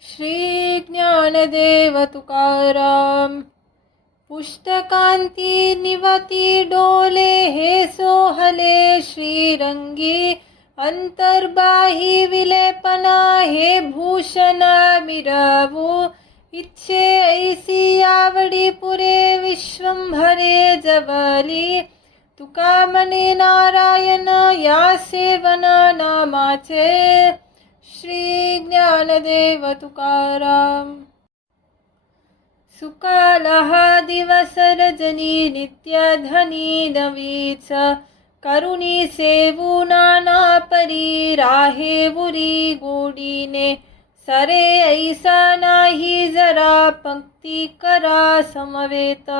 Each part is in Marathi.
श्री ज्ञानदेव तुकाराम. पुष्टकांती निवती डोले हे सोहले श्रीरंगी. अंतर्बाही विलेपना हे भूषण मिरवू. इच्छे ऐसी आवडी पुरे विश्वंभरे जवली. तुका मने नारायण या सेवन नामाचे. श्री ज्ञानदेव तुकाराम. सुकालहा दिवस रजनी नित्य धनी नवीच. करुणी सेवू नाना परी राहे बुरी गोडीने. सरे ऐसा नाही जरा पंक्ती करा समवेत.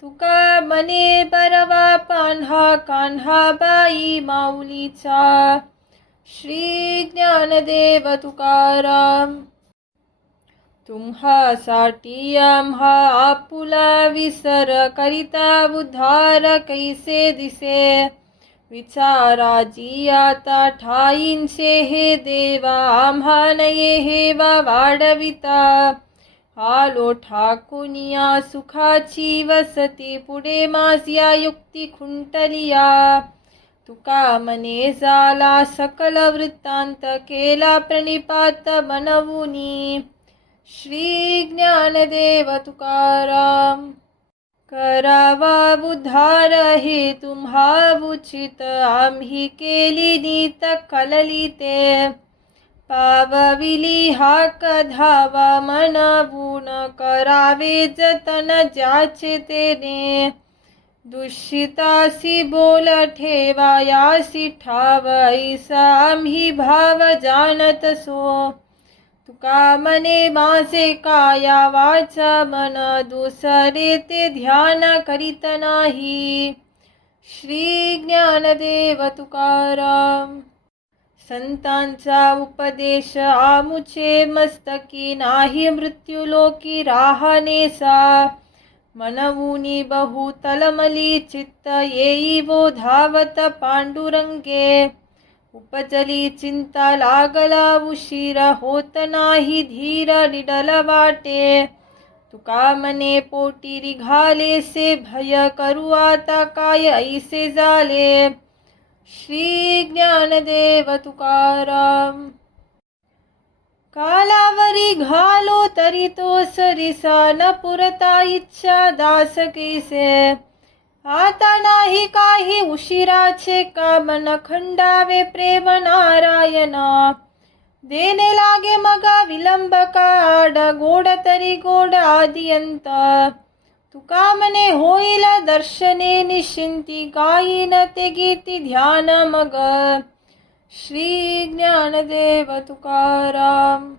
तुका मने बरवा पान्हा कान्हा बाई माऊलीचा. श्री ज्ञानदेव तुकाराम. तुम्हासाठी आम्हा आपुला विसर करिता उद्धार कैसे दिसे. विचाराजी आता ठाईंचे हे देवा आम्हा नये हेवा वाढविता. आलो ठाकुनिया सुखाची वसती पुढे माझ्या युक्ती खुंटलिया. तुका मने झाला सकल वृत्तांत केला प्रणिपात मनवुनी. श्री ज्ञानदेव तुकाराम. करावा उद्धार हे तुम्हा उचित आम्ही केली नीत कललिते. पावविली हाक धावा मनवून करावे जतन ज्याचे तेने. दूषितासी बोल ठेवायासी ठाव ऐसा आम्ही भाव जाणत सो. तुका मने माझे काया वाचा मन दुसरे ते ध्यान करीत नाही. श्री ज्ञानदेव तुकाराम. संतांचा उपदेश आमुचे मस्तकी नाही मृत्युलोकी राहनेसा. मनवुनी बहु तलमली चित्त येई वो धावत पांडुरंगे. उपजली चिंता लागला उशीर होत नाही धीर निडल वाटे. तुका मने पोटी रिघाले से भय करू आता काय ऐसे झाले. श्री ज्ञानदेव तुकाराम. कालावरी घालो तरी तो सरिसा न पुरता इच्छा दास कैसे. आता नाही काही उशिराचे काम न खंडावे प्रेम नारायणा. देणे लागे मग विलंब काड गोड तरी गोड आदियंत. तुका मने होईल दर्शने निश्चिंती गायीन ते गीती ध्यान मग. श्री ज्ञानदेव तुकाराम.